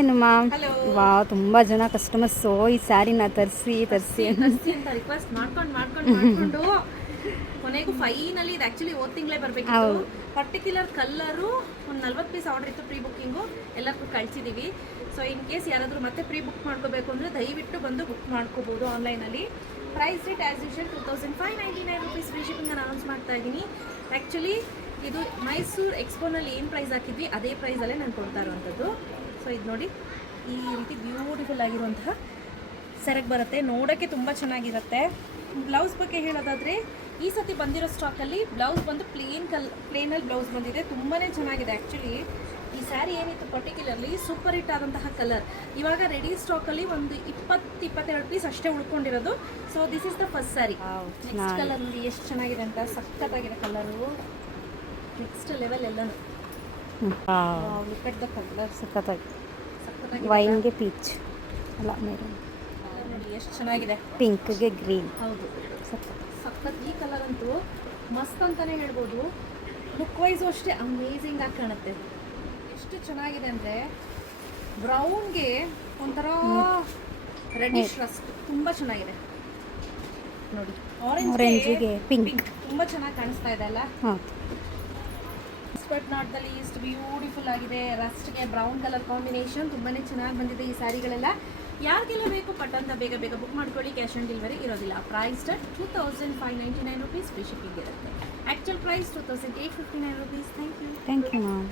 ಏನು ma'am? Hello. ವಾ, ತುಂಬ ಜನ ಕಸ್ಟಮರ್ಸು ಈ ಸ್ಯಾರಿನ ತರಿಸಿ ಅಂತ ರಿಕ್ವೆಸ್ಟ್ ಮಾಡ್ಕೊಂಡು ಕೊನೆಗೂ ಫೈನಲಿ ಇದು ಆ್ಯಕ್ಚುಲಿ ಓದ್ ತಿಂಗಳೇ ಬರಬೇಕಿತ್ತು. ಪರ್ಟಿಕ್ಯುಲರ್ ಕಲ್ಲರು ಒಂದು 40 ಪೀಸ್ ಆರ್ಡರ್ ಇತ್ತು, ಪ್ರೀ ಬುಕ್ಕಿಂಗು ಎಲ್ಲರಿಗೂ ಕಳಿಸಿದ್ದೀವಿ. ಸೊ ಇನ್ ಕೇಸ್ ಯಾರಾದರೂ ಮತ್ತೆ ಪ್ರೀ ಬುಕ್ ಮಾಡ್ಕೋಬೇಕು ಅಂದರೆ ದಯವಿಟ್ಟು ಬಂದು ಬುಕ್ ಮಾಡ್ಕೋಬೋದು ಆನ್ಲೈನಲ್ಲಿ. Price rate as usual 2599 rupees free shipping announce ಮಾಡ್ತಾ ಇದ್ದೀನಿ. ಆ್ಯಕ್ಚುಲಿ ಇದು ಮೈಸೂರು ಎಕ್ಸ್ಪೋನಲ್ಲಿ ಏನು ಪ್ರೈಸ್ ಹಾಕಿದ್ವಿ ಅದೇ ಪ್ರೈಸಲ್ಲೇ ನಾನು ಕೊಡ್ತಾ ಇರುವಂಥದ್ದು. ಸೊ ಇದು ನೋಡಿ, ಈ ರೀತಿ ಬ್ಯೂಟಿಫುಲ್ ಆಗಿರುವಂತಹ ಸೆರಗ್ ಬರುತ್ತೆ, ನೋಡೋಕ್ಕೆ ತುಂಬ ಚೆನ್ನಾಗಿರುತ್ತೆ. ಬ್ಲೌಸ್ ಬಗ್ಗೆ ಹೇಳೋದಾದರೆ ಈ ಸತಿ ಬಂದಿರೋ ಸ್ಟಾಕಲ್ಲಿ ಬ್ಲೌಸ್ ಬಂದು ಪ್ಲೇನಲ್ಲಿ ಬ್ಲೌಸ್ ಬಂದಿದೆ, ತುಂಬಾ ಚೆನ್ನಾಗಿದೆ. ಆ್ಯಕ್ಚುಲಿ ಈ ಸ್ಯಾರಿ ಏನಿತ್ತು ಪರ್ಟಿಕ್ಯುಲರ್ಲಿ ಸೂಪರ್ ಹಿಟ್ ಆದಂತಹ ಕಲರ್. ಇವಾಗ ರೆಡಿ ಸ್ಟಾಕಲ್ಲಿ ಒಂದು 20-22 ಪೀಸ್ ಅಷ್ಟೇ ಉಳ್ಕೊಂಡಿರೋದು. So this is the first sari. Next colour ನೋಡಿ ಎಷ್ಟು ಚೆನ್ನಾಗಿದೆ ಅಂತ, ಸಖತ್ತಾಗಿದೆ ಕಲರು, ನೆಕ್ಸ್ಟ್ ಲೆವೆಲ್ ಎಲ್ಲನೂ. ಲುಕ್ ಅಟ್ ದ ಕಲರ್, ಸಖತ್ತಾಗಿ ವೈನ್ಗೆ ಪೀಚ್ ಅಲ್ಲ ಮೇಡಮ್, ನೋಡಿ ಎಷ್ಟು ಚೆನ್ನಾಗಿದೆ. ಪಿಂಕ್ಗೆ ಗ್ರೀನ್. ಹೌದು, ಸಖತ್. ಈ ಕಲರ್ ಅಂತೂ ಮಸ್ತ್ ಅಂತಲೇ ಹೇಳ್ಬೋದು. ಲುಕ್ ವೈಸು ಅಷ್ಟೇ ಅಮೇಝಿಂಗ್ ಆಗಿ ಕಾಣುತ್ತೆ. ಎಷ್ಟು ಚೆನ್ನಾಗಿದೆ ಅಂದರೆ ಬ್ರೌನ್ಗೆ ಒಂಥರ ರೆಡಿಶ್ ರಸ್ಟ್, ತುಂಬ ಚೆನ್ನಾಗಿದೆ ನೋಡಿ. ಆರೆಂಜ್ಗೆ ಪಿಂಕ್ ತುಂಬ ಚೆನ್ನಾಗಿ ಕಾಣಿಸ್ತಾ ಇದೆ ಅಲ್ಲ. But not the least beautiful ಆಗಿದೆ. ರಸ್ಟ್ಗೆ ಬ್ರೌನ್ ಕಲರ್ ಕಾಂಬಿನೇಷನ್ ತುಂಬಾ ಚೆನ್ನಾಗಿ ಬಂದಿದೆ ಈ ಸ್ಯಾರಿಗಳೆಲ್ಲ. ಯಾರಿಗೆಲ್ಲ ಬೇಕು ಪಟ್ ಅಂತ ಬೇಗ ಬೇಗ ಬುಕ್ ಮಾಡ್ಕೊಳ್ಳಿ. ಕ್ಯಾಶ್ ಆನ್ ಡೆಲಿವರಿ ಇರೋದಿಲ್ಲ. ಪ್ರೈಸ್ 2599 ರುಪೀಸ್ ಫ್ರೀ ಶಿಪ್ಪಿಂಗ್ ಇರುತ್ತೆ. Actual price 2859 rupees. Thank you ma'am.